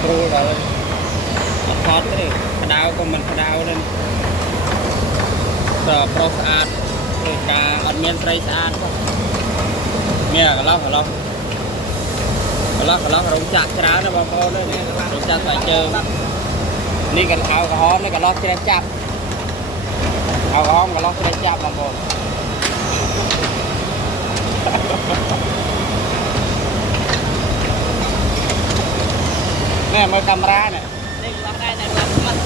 ครูเลยทอดเลยกระดาวก็มันกระดาวนั่นต่อโปรสะอาดเลยกาอันเมียนไตรสะอาดก็เนี่ยก็ล็อกเราจัดช้านะบางคนเลยเราจัดใส่เจอนี่กันเอากระห้อมนี่กันล็อกเชื่อจับเอากระห้อมกันล็อกเชื่อจับบางคนเนี่ยมือกำราเนี่ยนี่ล็อกได้แต่ล็อกมัน